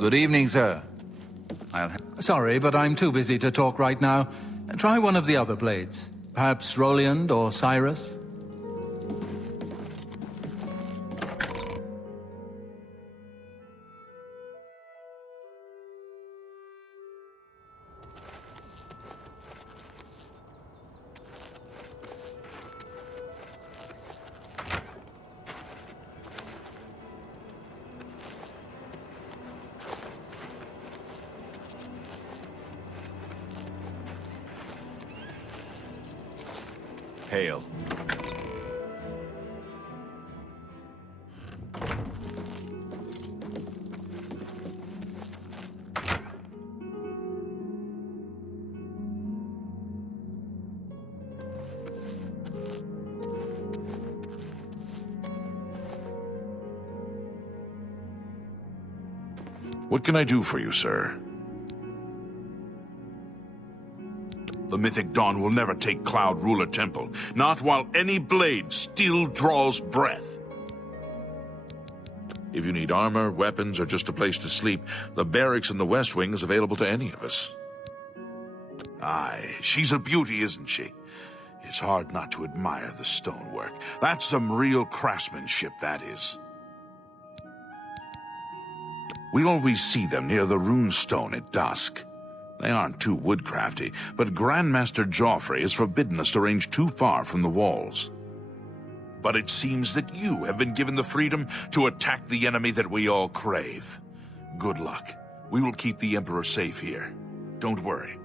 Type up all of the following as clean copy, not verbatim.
Good evening, sir. Sorry, but I'm too busy to talk right now. Try one of the other blades. Perhaps Roliand or Cyrus? Hail. What can I do for you, sir? The Mythic Dawn will never take Cloud Ruler Temple, not while any blade still draws breath. If you need armor, weapons, or just a place to sleep, the barracks in the West Wing is available to any of us. Aye, she's a beauty, isn't she? It's hard not to admire the stonework. That's some real craftsmanship, that is. We always see them near the rune stone at dusk. They aren't too woodcrafty, but Grandmaster Joffrey has forbidden us to range too far from the walls. But it seems that you have been given the freedom to attack the enemy that we all crave. Good luck. We will keep the Emperor safe here. Don't worry.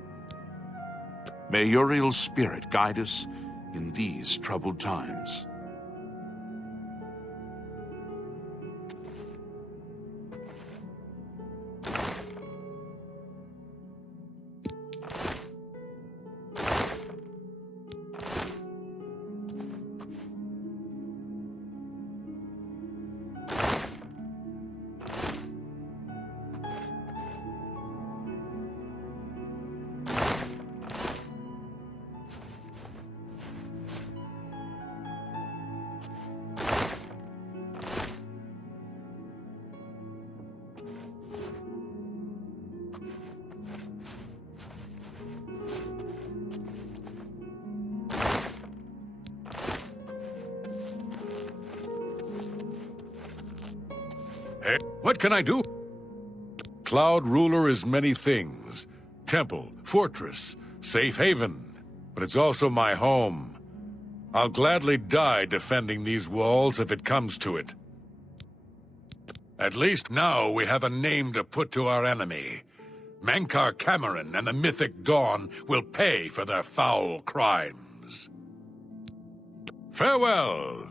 May Uriel's spirit guide us in these troubled times. Hey, what can I do? Cloud Ruler is many things. Temple, fortress, safe haven. But it's also my home. I'll gladly die defending these walls if it comes to it. At least now we have a name to put to our enemy. Mankar Cameron and the Mythic Dawn will pay for their foul crimes. Farewell!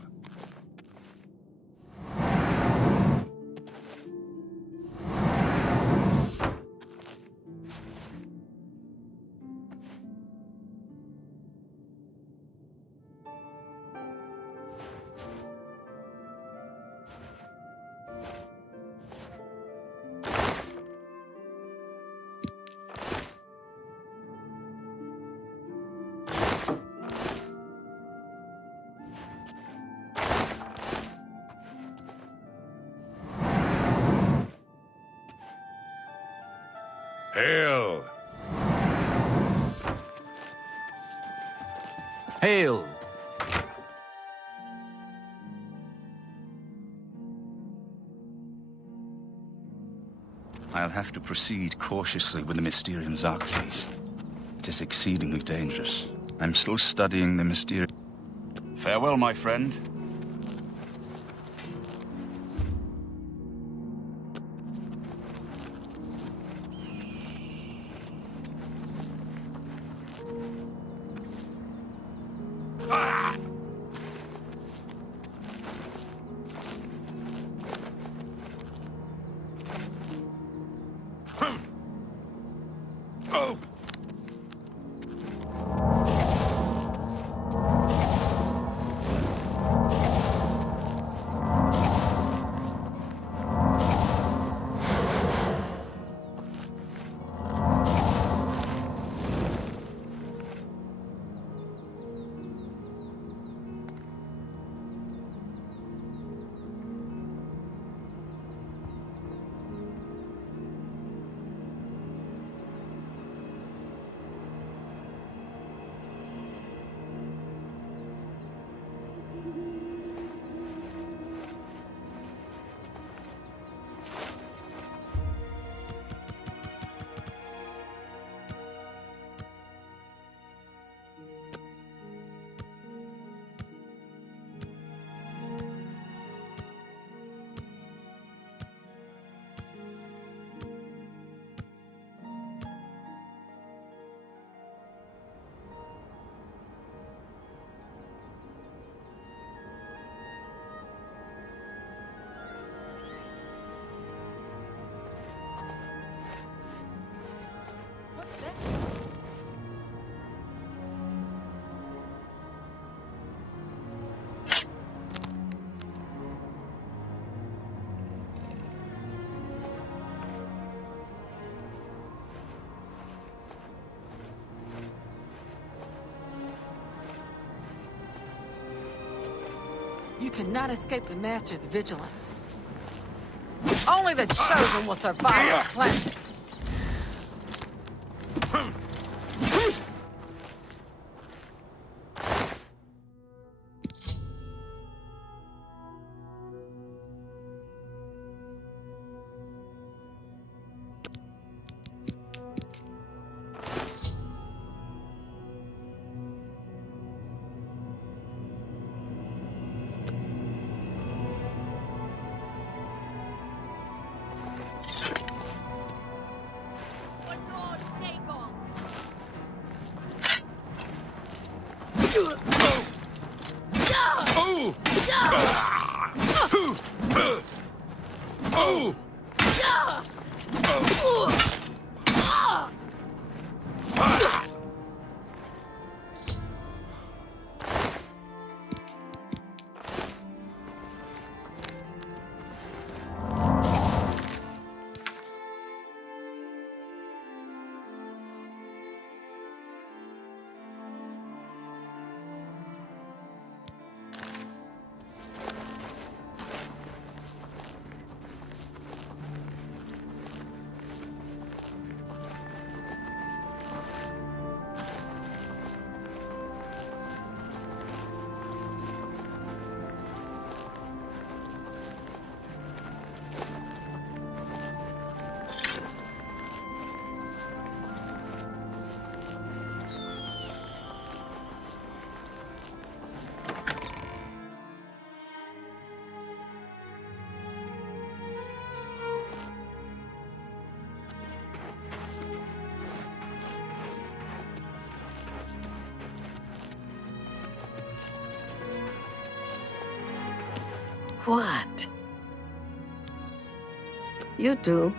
Hail! Hail! I'll have to proceed cautiously with the Mysterium Xerxes. It is exceedingly dangerous. I'm still studying the Mysterium. Farewell, my friend. You cannot escape the Master's vigilance. Only the chosen will survive the cleansing. What? You do.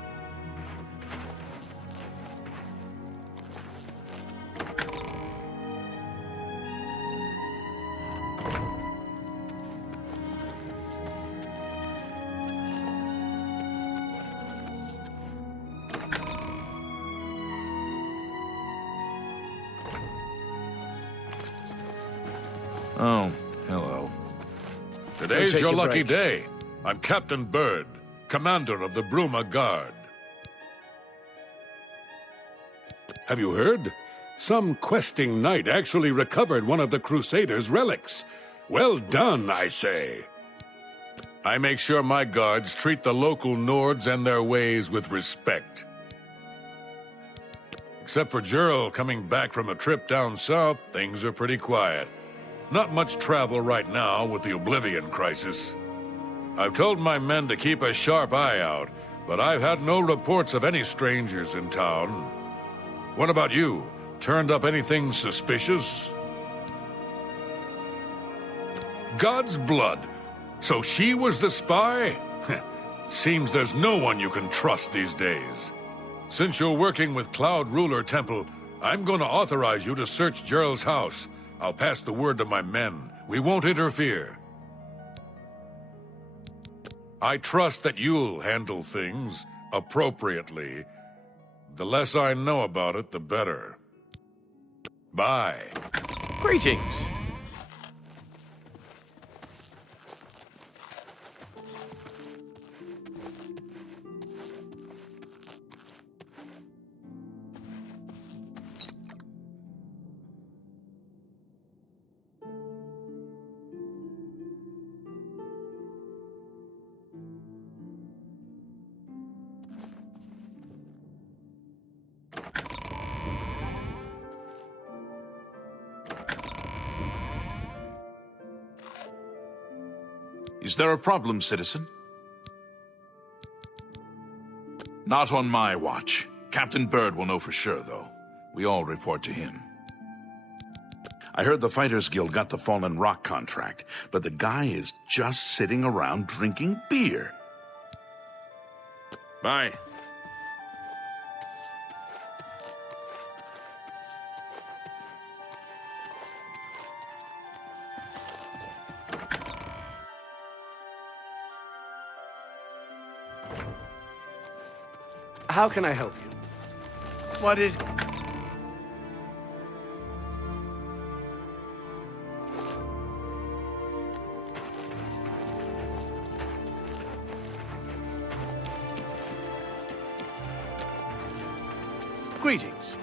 Oh, hello. Today's Take your a lucky break. day. I'm Captain Bird, commander of the Bruma Guard. Have you heard? Some questing knight actually recovered one of the Crusaders' relics. Well done, I say. I make sure my guards treat the local Nords and their ways with respect. Except for Gerald coming back from a trip down south, things are pretty quiet. Not much travel right now with the Oblivion crisis. I've told my men to keep a sharp eye out, but I've had no reports of any strangers in town. What about you? Turned up anything suspicious? God's blood. So she was the spy? Seems there's no one you can trust these days. Since you're working with Cloud Ruler Temple, I'm going to authorize you to search Gerald's house. I'll pass the word to my men. We won't interfere. I trust that you'll handle things appropriately. The less I know about it, the better. Bye. Greetings. Is there a problem, citizen? Not on my watch. Captain Bird will know for sure, though. We all report to him. I heard the Fighters Guild got the Fallen Rock contract, but the guy is just sitting around drinking beer. Bye. How can I help you? What is... Greetings.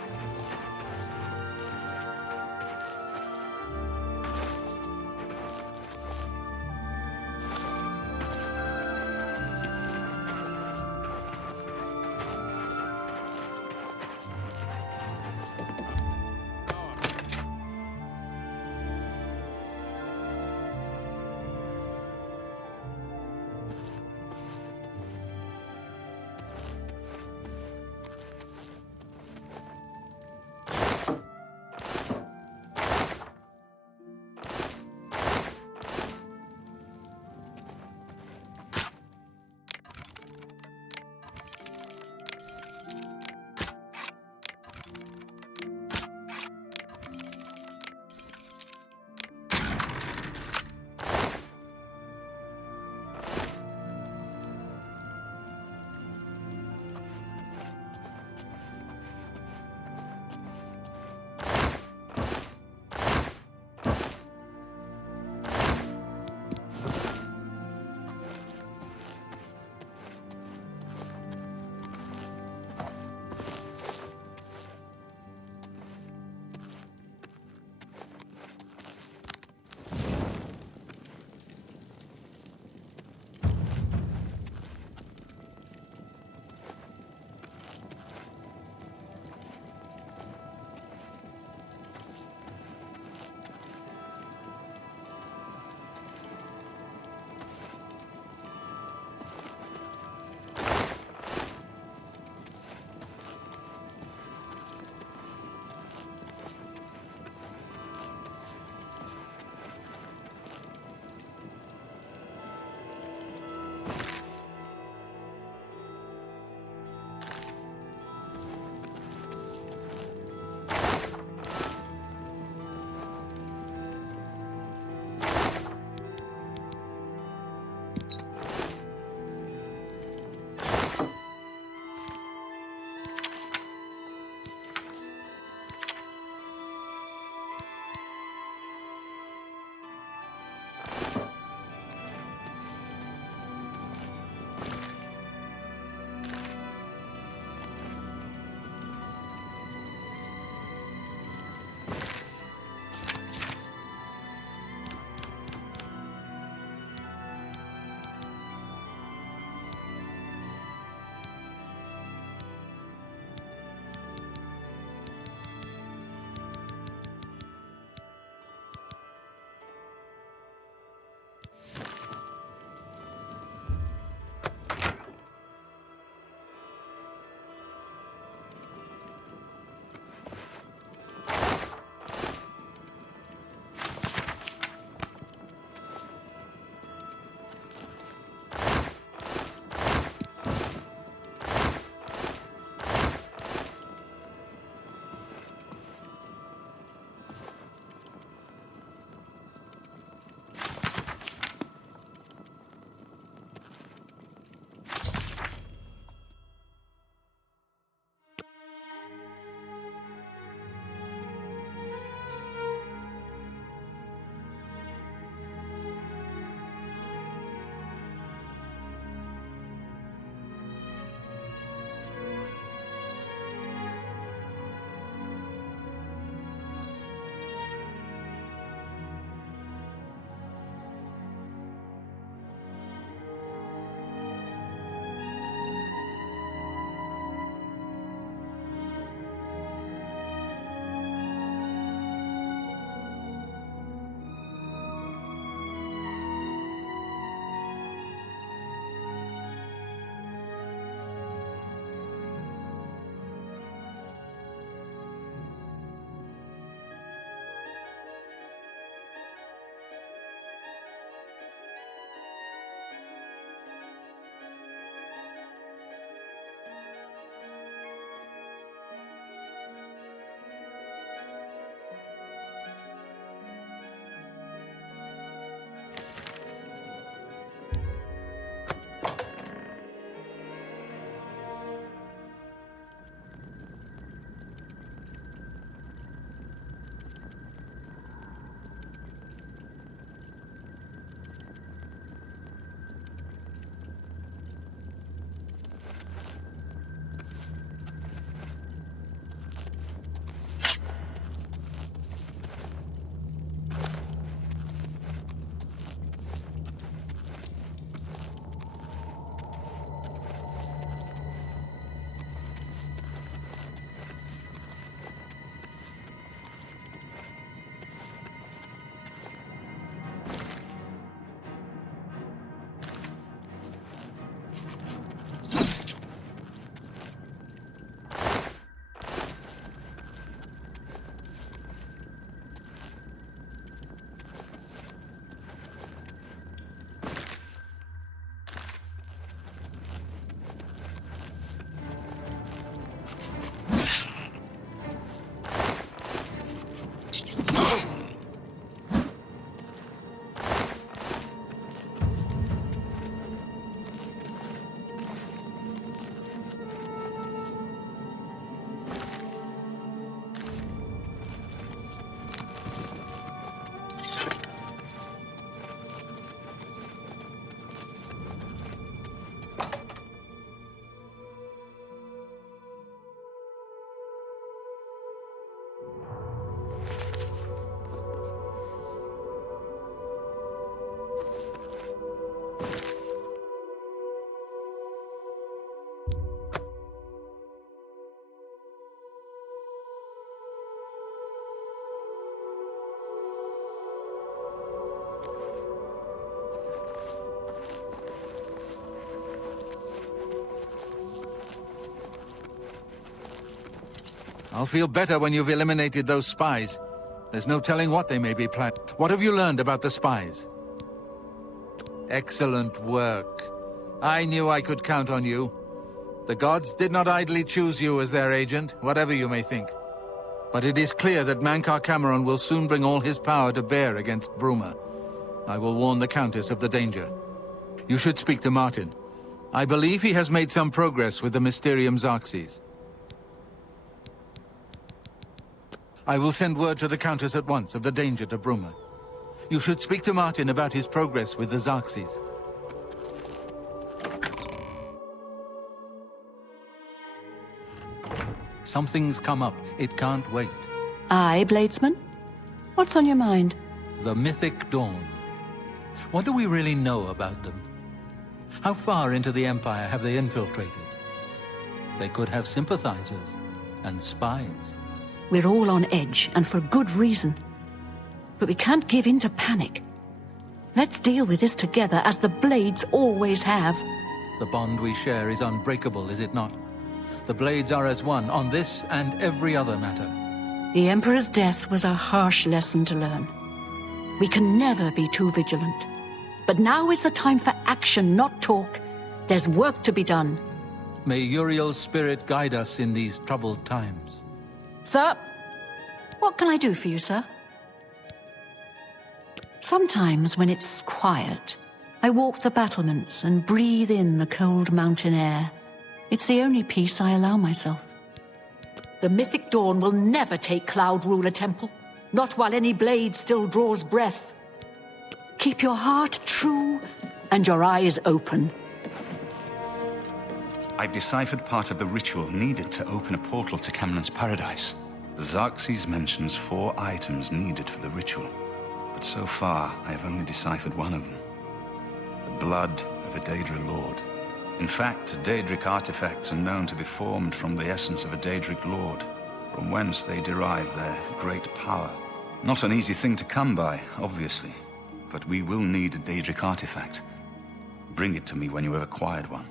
I'll feel better when you've eliminated those spies. There's no telling what they may be planning. What have you learned about the spies? Excellent work. I knew I could count on you. The gods did not idly choose you as their agent, whatever you may think. But it is clear that Mankar Cameron will soon bring all his power to bear against Bruma. I will warn the Countess of the danger. You should speak to Martin. I believe he has made some progress with the Mysterium Xarxes. I will send word to the Countess at once of the danger to Bruma. You should speak to Martin about his progress with the Xarxes. Something's come up. It can't wait. Aye, Bladesman? What's on your mind? The Mythic Dawn. What do we really know about them? How far into the Empire have they infiltrated? They could have sympathizers and spies. We're all on edge, and for good reason. But we can't give in to panic. Let's deal with this together, as the Blades always have. The bond we share is unbreakable, is it not? The Blades are as one on this and every other matter. The Emperor's death was a harsh lesson to learn. We can never be too vigilant. But now is the time for action, not talk. There's work to be done. May Uriel's spirit guide us in these troubled times. Sir? What can I do for you, sir? Sometimes when it's quiet, I walk the battlements and breathe in the cold mountain air. It's the only peace I allow myself. The Mythic Dawn will never take Cloud Ruler Temple, not while any blade still draws breath. Keep your heart true and your eyes open. I've deciphered part of the ritual needed to open a portal to Cameron's paradise. The Xarxes mentions 4 items needed for the ritual, but so far I have only deciphered one of them. The blood of a Daedra lord. In fact, Daedric artifacts are known to be formed from the essence of a Daedric lord, from whence they derive their great power. Not an easy thing to come by, obviously, but we will need a Daedric artifact. Bring it to me when you have acquired one.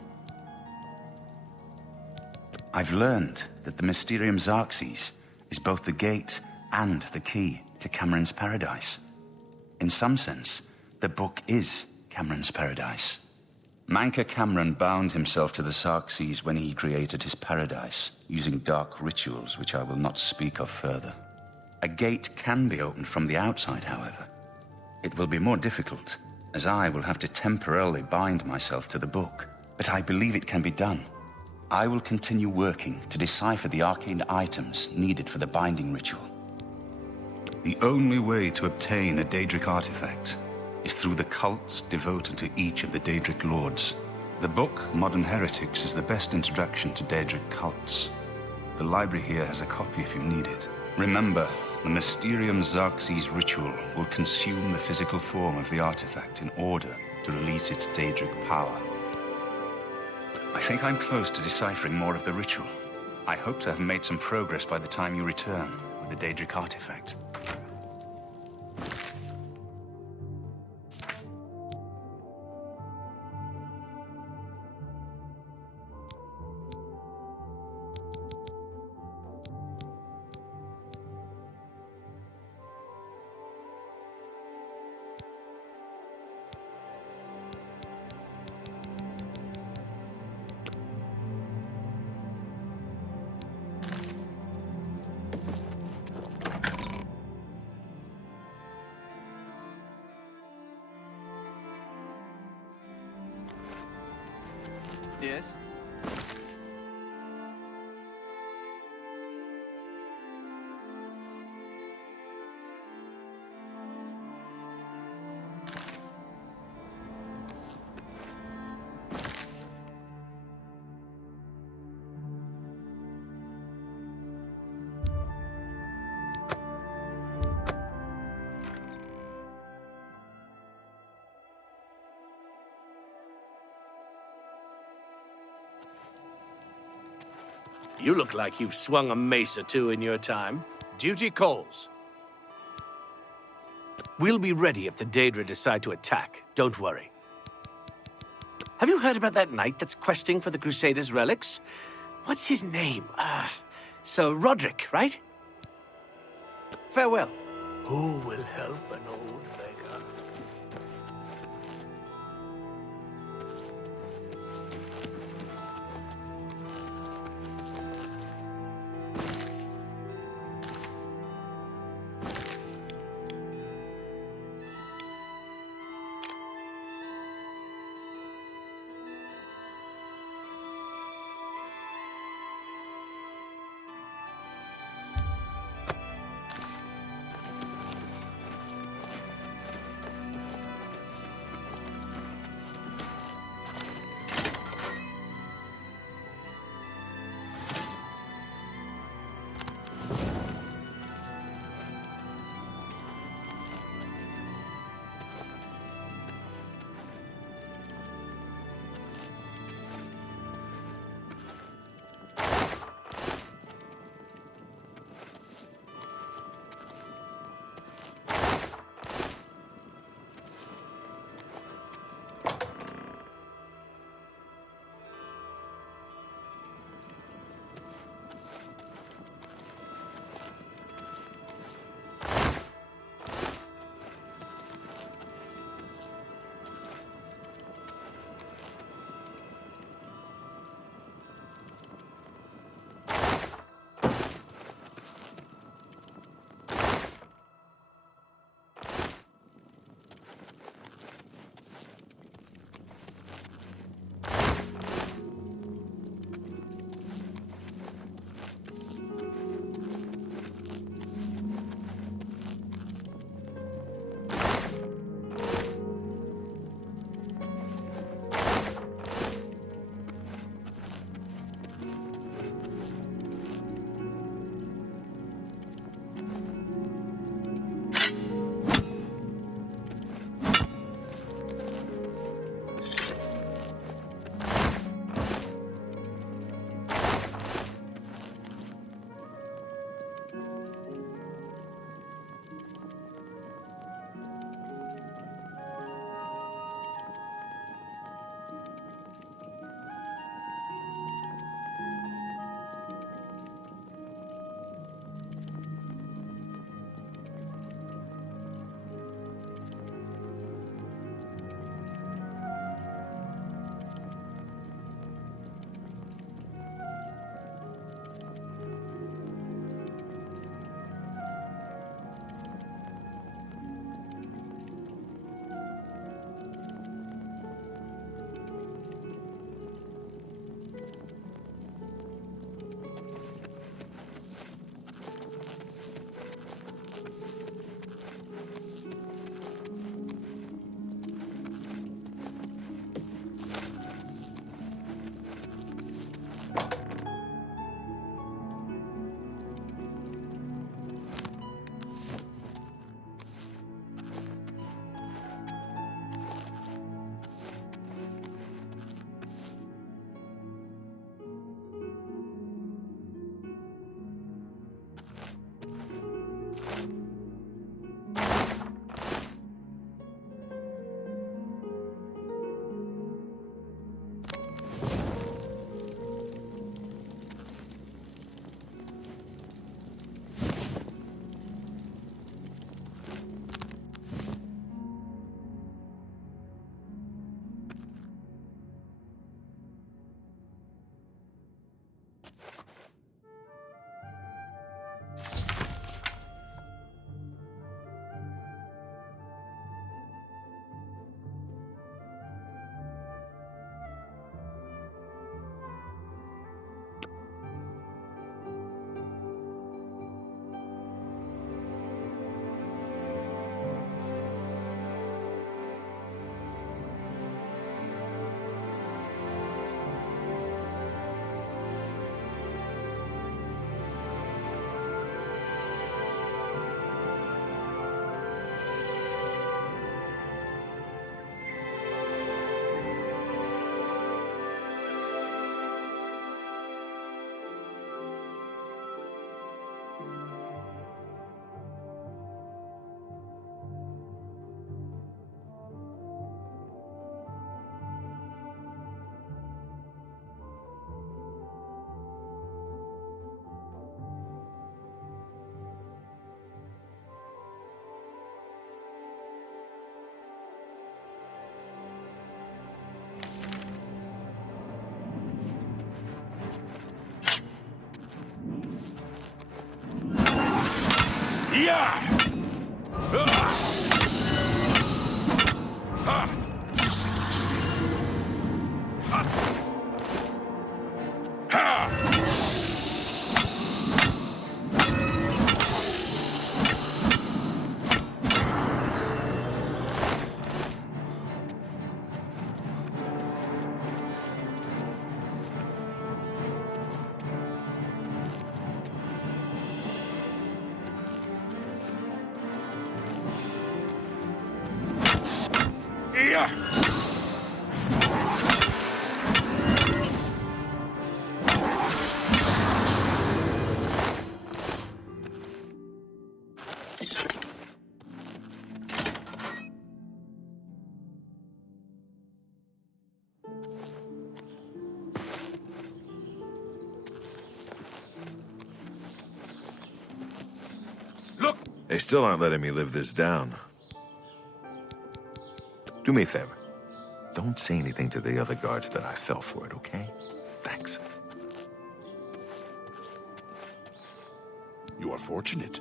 I've learned that the Mysterium Xarxes is both the gate and the key to Cameron's paradise. In some sense, the book is Cameron's paradise. Mankar Cameron bound himself to the Xarxes when he created his paradise, using dark rituals which I will not speak of further. A gate can be opened from the outside, however. It will be more difficult, as I will have to temporarily bind myself to the book, but I believe it can be done. I will continue working to decipher the arcane items needed for the binding ritual. The only way to obtain a Daedric artifact is through the cults devoted to each of the Daedric lords. The book, Modern Heretics, is the best introduction to Daedric cults. The library here has a copy if you need it. Remember, the Mysterium Xarxes ritual will consume the physical form of the artifact in order to release its Daedric power. I think I'm close to deciphering more of the ritual. I hope to have made some progress by the time you return with the Daedric artifact. Yes? You look like you've swung a mace or two in your time. Duty calls. We'll be ready if the Daedra decide to attack. Don't worry. Have you heard about that knight that's questing for the Crusaders' relics? What's his name? So, Roderick, right? Farewell. Who will help an old beggar? Yeah! Yeah! Look! They still aren't letting me live this down. Do me a favor. Don't say anything to the other guards that I fell for it, okay? Thanks. You are fortunate.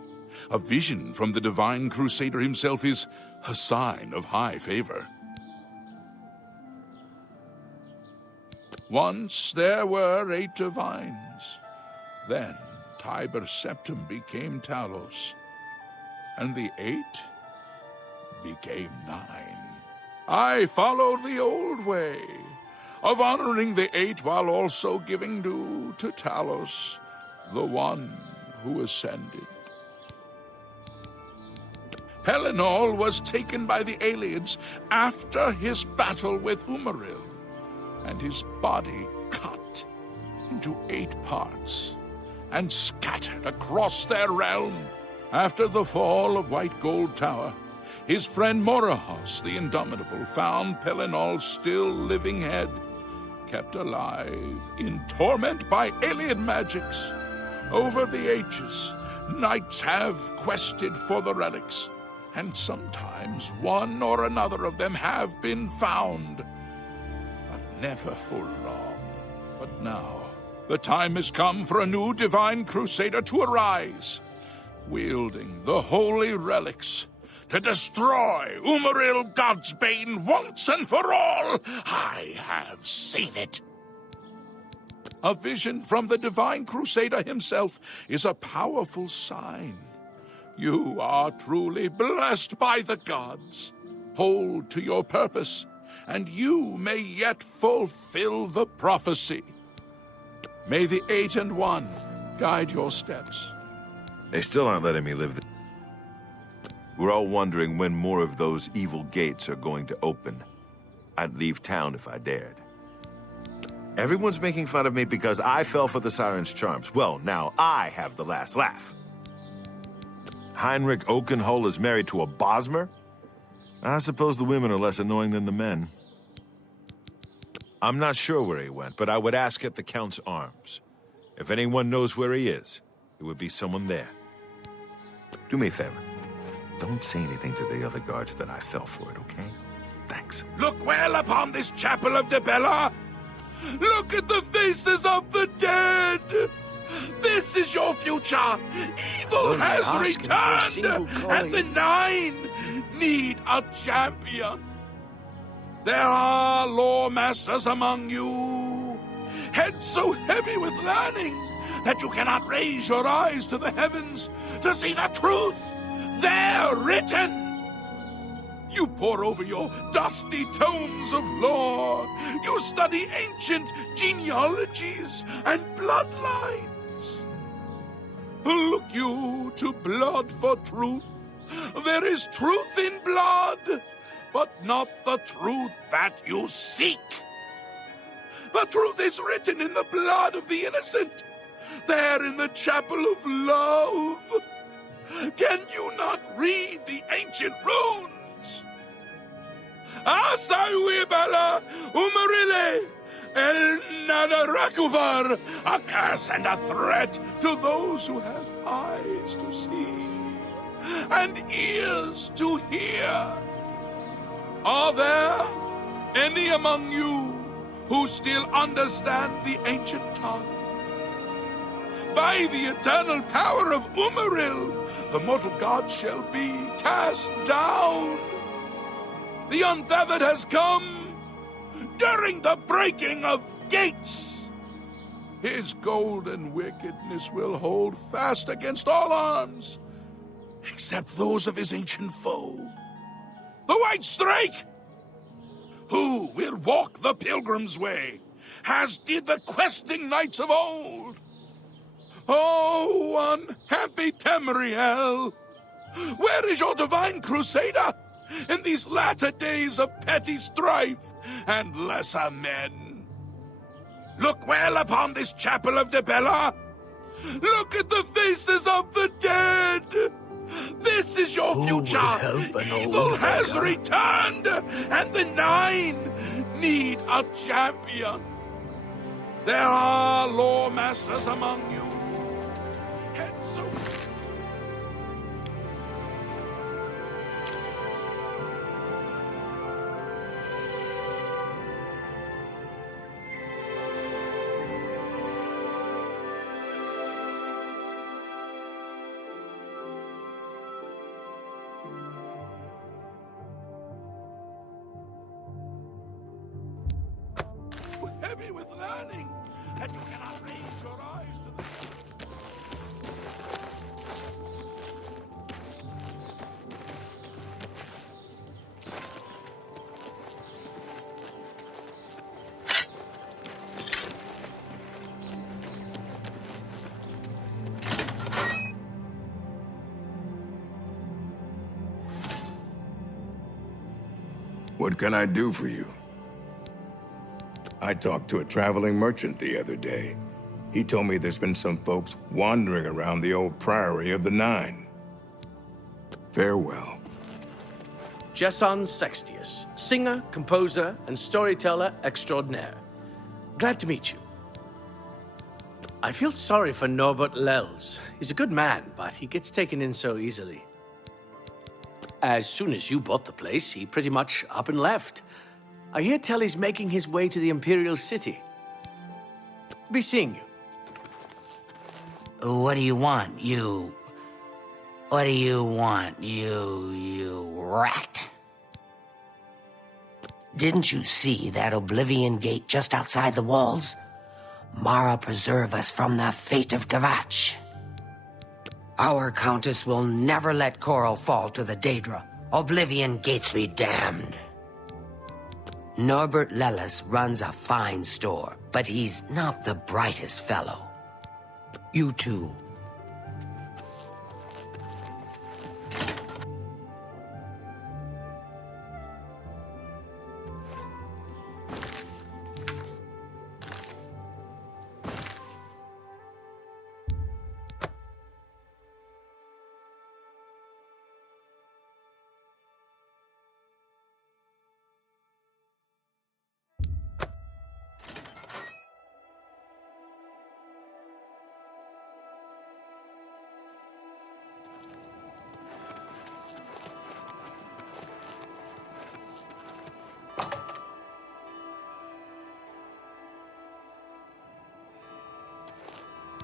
A vision from the Divine Crusader himself is a sign of high favor. Once there were 8 divines. Then Tiber Septim became Talos. And the 8 became 9. I followed the old way of honoring the 8 while also giving due to Talos, the one who ascended. Pelinal was taken by the aliens after his battle with Umaril, and his body cut into 8 parts and scattered across their realm. After the fall of White Gold Tower, his friend Morahos the Indomitable found Pelinal's still living head, kept alive in torment by alien magics. Over the ages, knights have quested for the relics, and sometimes one or another of them have been found, but never for long. But now, the time has come for a new Divine Crusader to arise, wielding the holy relics to destroy Umaril Godsbane once and for all. I have seen it. A vision from the Divine Crusader himself is a powerful sign. You are truly blessed by the gods. Hold to your purpose, and you may yet fulfill the prophecy. May the 8 and 1 guide your steps. They still aren't letting me live. We're all wondering when more of those evil gates are going to open. I'd leave town if I dared. Everyone's making fun of me because I fell for the Siren's charms. Well, now I have the last laugh. Heinrich Oakenhull is married to a Bosmer? I suppose the women are less annoying than the men. I'm not sure where he went, but I would ask at the Count's Arms. If anyone knows where he is, it would be someone there. Do me a favor. Don't say anything to the other guards that I fell for it, okay? Thanks. Look well upon this chapel of Debella. Look at the faces of the dead. This is your future. Evil has returned, and the 9 need a champion. There are lore masters among you, heads so heavy with learning that you cannot raise your eyes to the heavens to see the truth there written. You pore over your dusty tomes of lore. You study ancient genealogies and bloodlines. Look you to blood for truth. There is truth in blood, but not the truth that you seek. The truth is written in the blood of the innocent, there in the chapel of love. Can you not read the ancient runes? Asaiwibala Umarile El Nadarakuvar, a curse and a threat to those who have eyes to see and ears to hear. Are there any among you who still understand the ancient tongue? By the eternal power of Umaril, the mortal god shall be cast down. The unfeathered has come during the breaking of gates. His golden wickedness will hold fast against all arms, except those of his ancient foe, the White Strike, who will walk the pilgrim's way, as did the questing knights of old. Oh, unhappy Tamriel! Where is your divine crusader in these latter days of petty strife and lesser men? Look well upon this chapel of Debella. Look at the faces of the dead. This is your future. Evil has returned, and the Nine need a champion. There are law masters among you. Heads so... heavy with learning, that you cannot raise your eyes to the... What can I do for you? I talked to a traveling merchant the other day. He told me there's been some folks wandering around the old priory of the Nine. Farewell. Jesson Sextius, singer, composer, and storyteller extraordinaire. Glad to meet you. I feel sorry for Norbert Lels. He's a good man, but he gets taken in so easily. As soon as you bought the place, he pretty much up and left. I hear tell he's making his way to the Imperial City. Be seeing you. What do you want, you... What do you want, you rat? Didn't you see that Oblivion Gate just outside the walls? Mara preserve us from the fate of Gavach. Our Countess will never let Coral fall to the Daedra. Oblivion Gates be damned. Norbert Lellis runs a fine store, but he's not the brightest fellow. You too.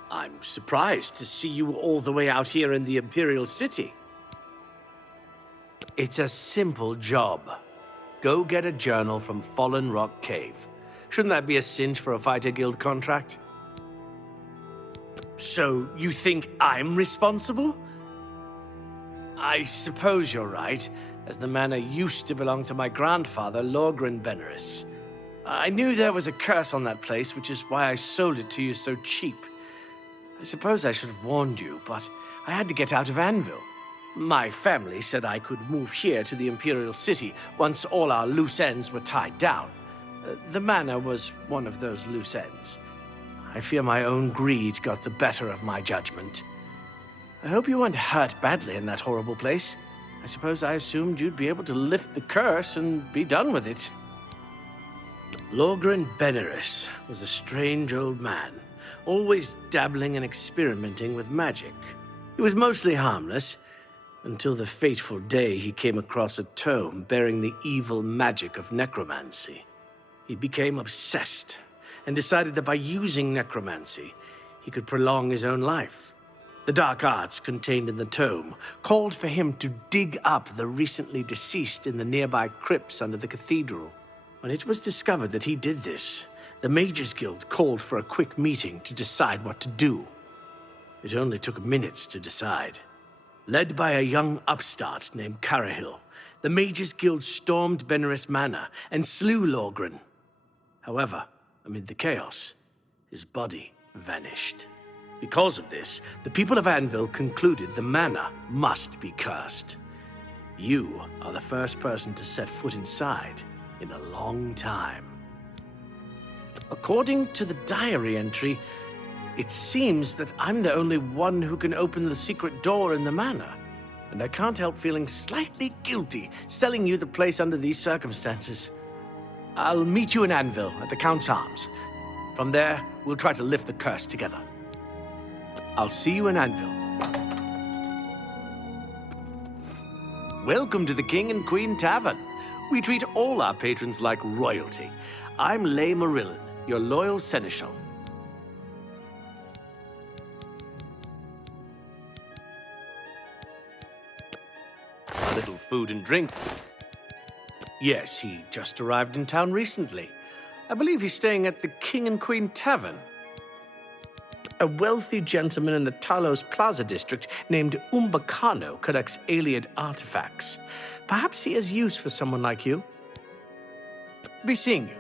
I'm surprised to see you all the way out here in the Imperial City. It's a simple job. Go get a journal from Fallen Rock Cave. Shouldn't that be a cinch for a fighter guild contract? So, you think I'm responsible? I suppose you're right, as the manor used to belong to my grandfather, Lorgren Beneris. I knew there was a curse on that place, which is why I sold it to you so cheap. I suppose I should have warned you, but I had to get out of Anvil. My family said I could move here to the Imperial City once all our loose ends were tied down. The manor was one of those loose ends. I fear my own greed got the better of my judgment. I hope you weren't hurt badly in that horrible place. I suppose I assumed you'd be able to lift the curse and be done with it. Lorgren Beneris was a strange old man, always dabbling and experimenting with magic. He was mostly harmless, until the fateful day he came across a tome bearing the evil magic of necromancy. He became obsessed, and decided that by using necromancy, he could prolong his own life. The dark arts contained in the tome called for him to dig up the recently deceased in the nearby crypts under the cathedral. When it was discovered that he did this, the Mages Guild called for a quick meeting to decide what to do. It only took minutes to decide. Led by a young upstart named Carahil, the Mages Guild stormed Benaris Manor and slew Lorgren. However, amid the chaos, his body vanished. Because of this, the people of Anvil concluded the manor must be cursed. You are the first person to set foot inside in a long time. According to the diary entry, it seems that I'm the only one who can open the secret door in the manor, and I can't help feeling slightly guilty selling you the place under these circumstances. I'll meet you in Anvil at the Count's Arms. From there, we'll try to lift the curse together. I'll see you in Anvil. Welcome to the King and Queen Tavern. We treat all our patrons like royalty. I'm Lay Marillin, your loyal seneschal. A little food and drink. Yes, he just arrived in town recently. I believe he's staying at the King and Queen Tavern. A wealthy gentleman in the Talos Plaza district named Umbacano collects alien artifacts. Perhaps he has use for someone like you. Be seeing you.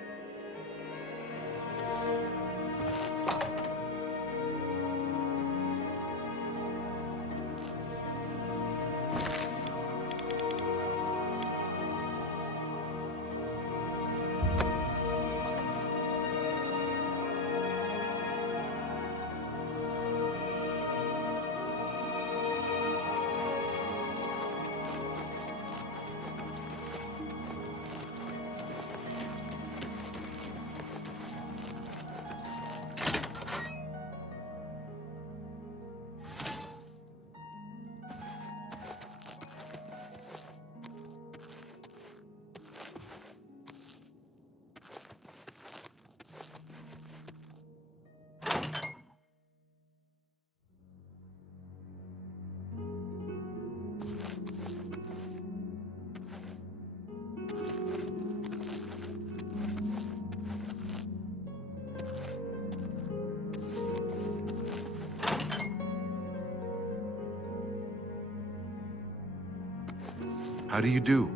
How do you do?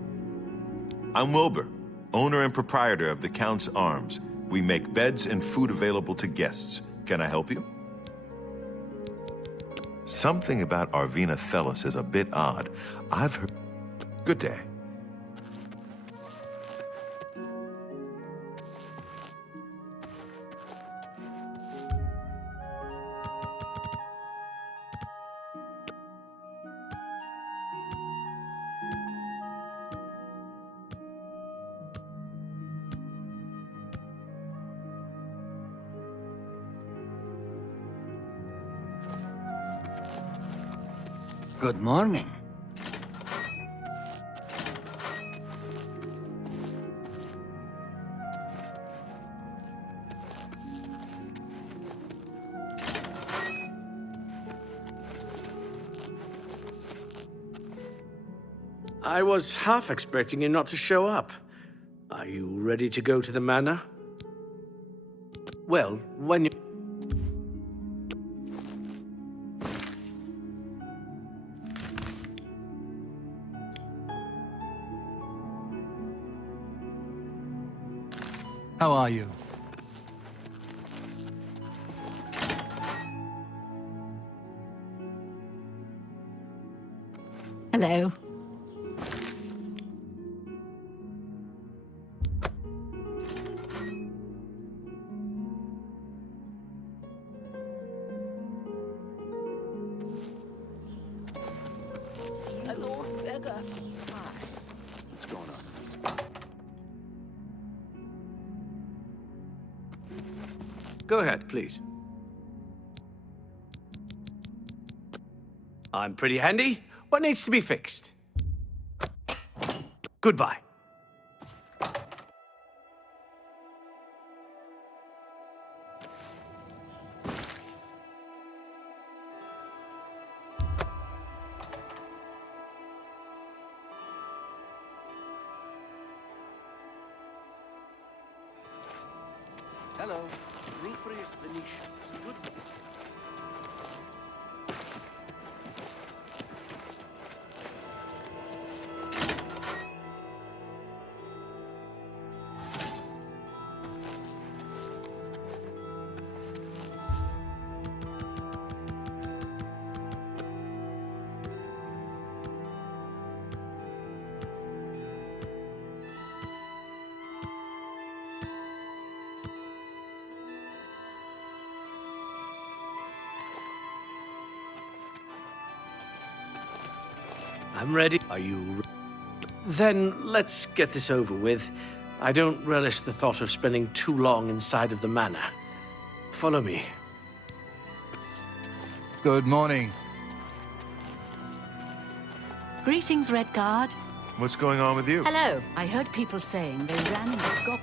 I'm Wilbur, owner and proprietor of the Count's Arms. We make beds and food available to guests. Can I help you? Something about Arvina Thelis is a bit odd. I've heard... Good day. Good morning. I was half expecting you not to show up. Are you ready to go to the manor? Well, when you... How are you? Hello. Hello, Becca. What's going on? Go ahead, please. I'm pretty handy. What needs to be fixed? Goodbye. Hello. Rufrius Venetius. Good. I'm ready. Are you? Then let's get this over with. I don't relish the thought of spending too long inside of the manor. Follow me. Good morning. Greetings, Redguard. What's going on with you? Hello. I heard people saying they ran into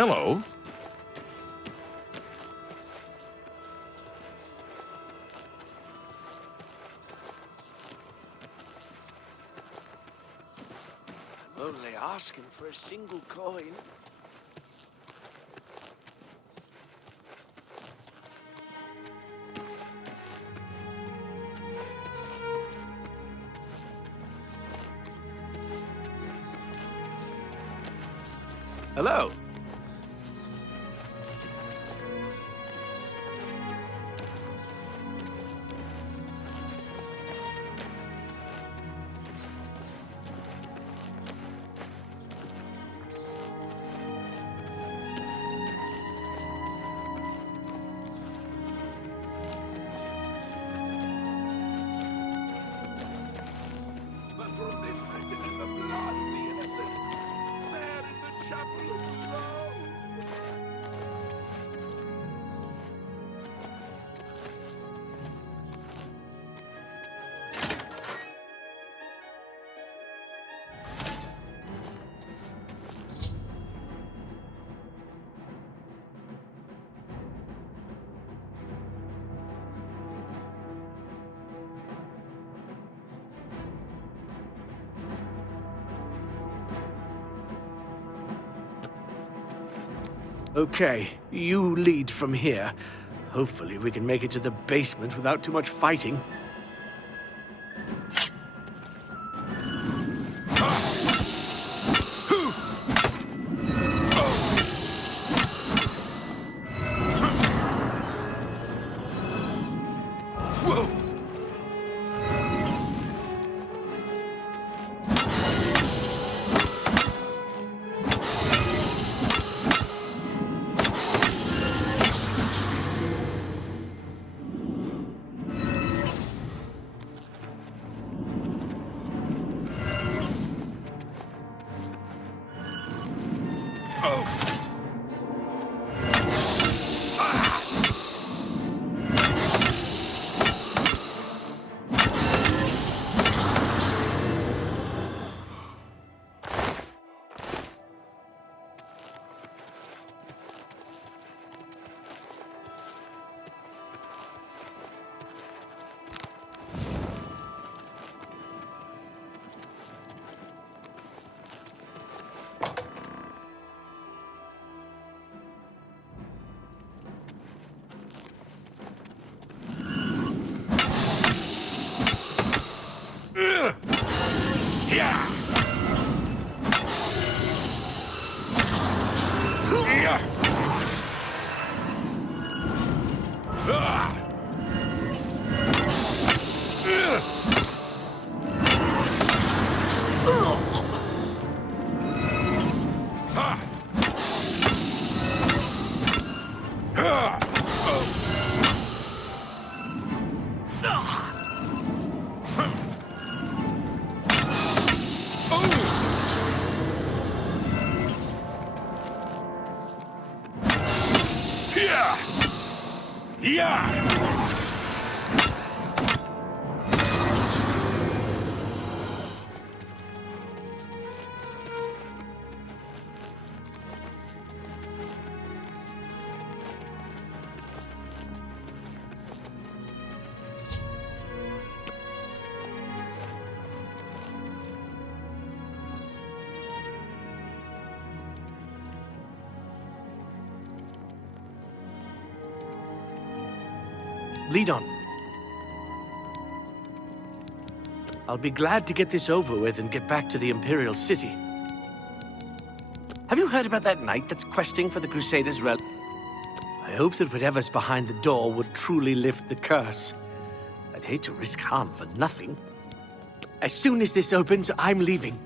Hello. I'm only asking for a single coin. Hello. Okay, you lead from here. Hopefully we can make it to the basement without too much fighting. Lead on. I'll be glad to get this over with and get back to the Imperial City. Have you heard about that knight that's questing for the Crusaders' relic? I hope that whatever's behind the door would truly lift the curse. I'd hate to risk harm for nothing. As soon as this opens, I'm leaving.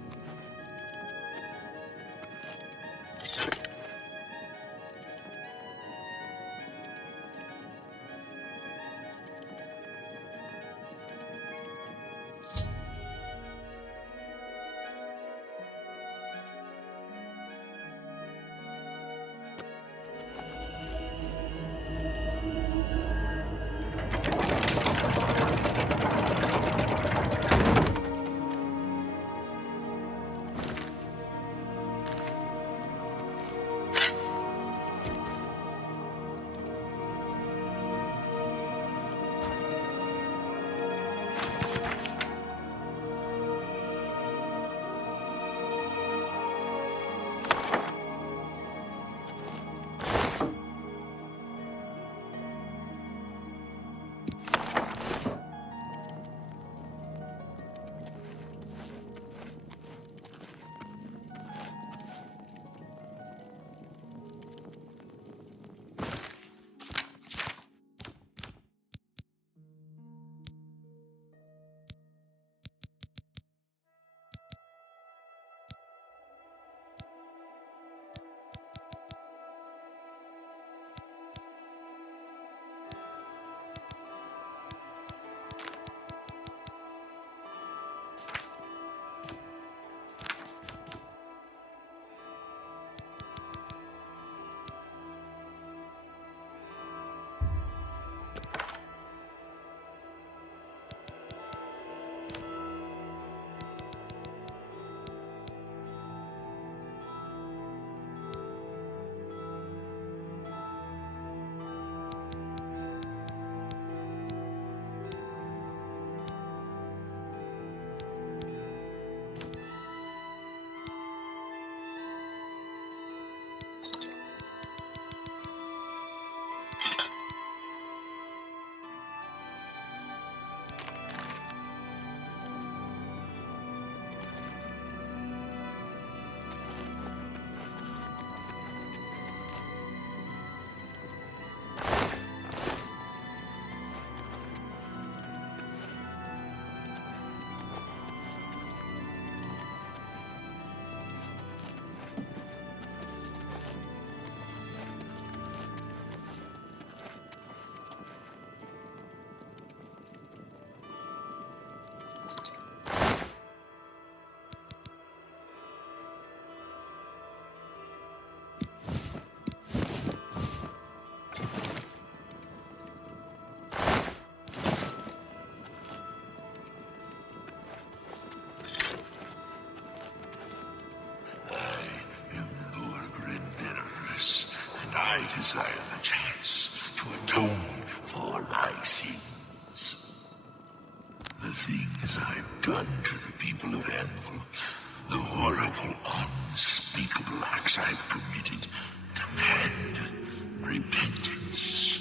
I desire the chance to atone for my sins. The things I've done to the people of Anvil, the horrible, unspeakable acts I've committed, demand repentance.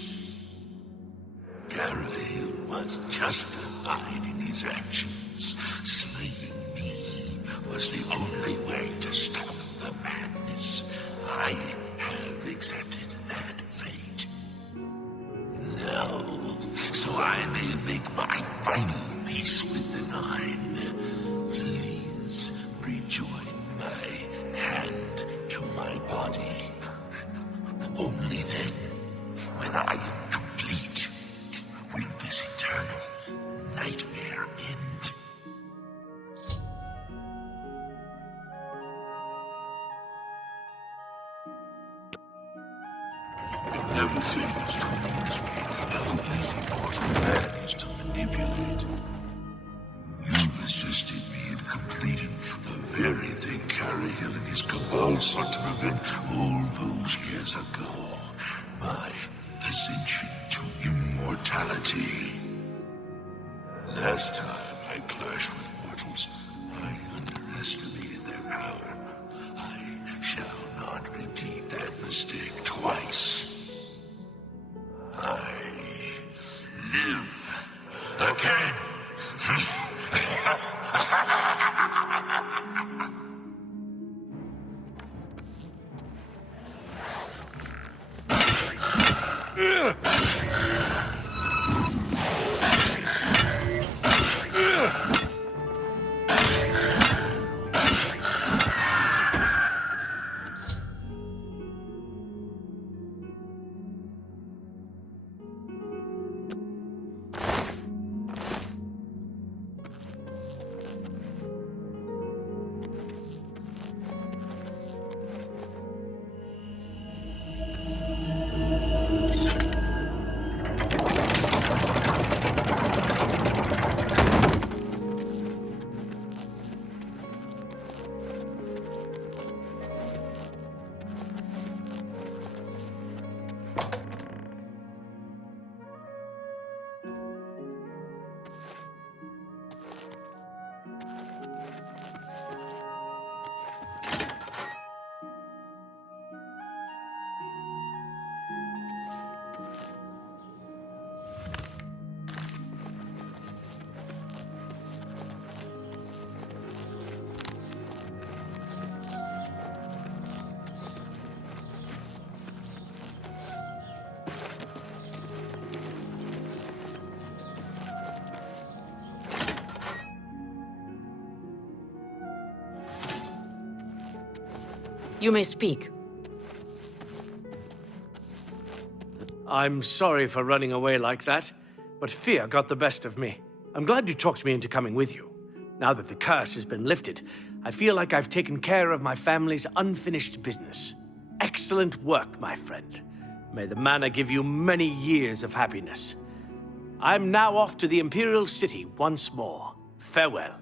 Garrael was justified in his actions. Slaying me was the only way to stop the madness. I have accepted that fate. Now, so I may make my final peace with the Nine, please rejoin my hand to my body. Only then, when I am complete, will this eternal nightmare end. It never fails to amuse me how easy mortal man is to manipulate. You've assisted me in completing the very thing Garrael and his cabal sought to prevent all those years ago. My ascension to immortality. Last time I clashed with mortals, I underestimated their power. I shall not repeat that mistake twice. I You may speak. I'm sorry for running away like that, but fear got the best of me. I'm glad you talked me into coming with you. Now that the curse has been lifted, I feel like I've taken care of my family's unfinished business. Excellent work, my friend. May the manor give you many years of happiness. I'm now off to the Imperial City once more. Farewell.